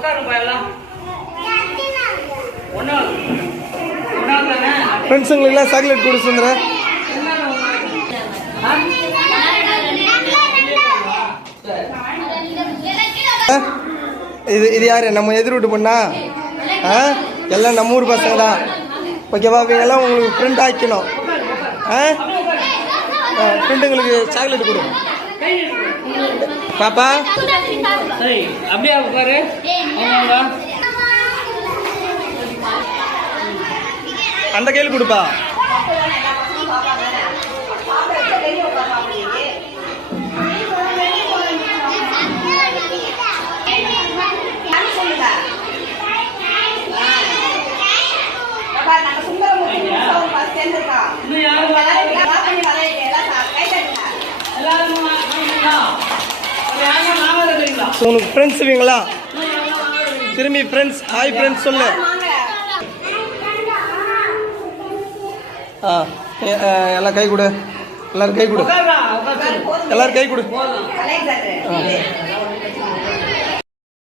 ஃப்ரெண்ட்ஸுங்களுக்குலாம் chocolate கொடுத்துங்கிற இது இது யார் நம்ம எதிர்விட்டு பண்ணா ஆ எல்லாம் நம்ம ஊர் பசங்க தான் ஓகேவா எல்லாம் உங்களுக்கு ப்ரிண்ட் ஆக்கணும் ஆ ப்ரிண்ட்டுங்களுக்கு சாக்லேட் கொடுக்கணும் papa abi alkare amma anda kel kudpa Yeah. Nah. உனக்கு ஃப்ரெண்ட்ஸ் இருவீங்களா திரும்பி ஃப்ரெண்ட்ஸ் ஹாய் ஃப்ரெண்ட்ஸ் சொல்லு ஆ எல்லாம் கை கொடு எல்லோரும் கை கொடு எல்லோரும் கை கொடு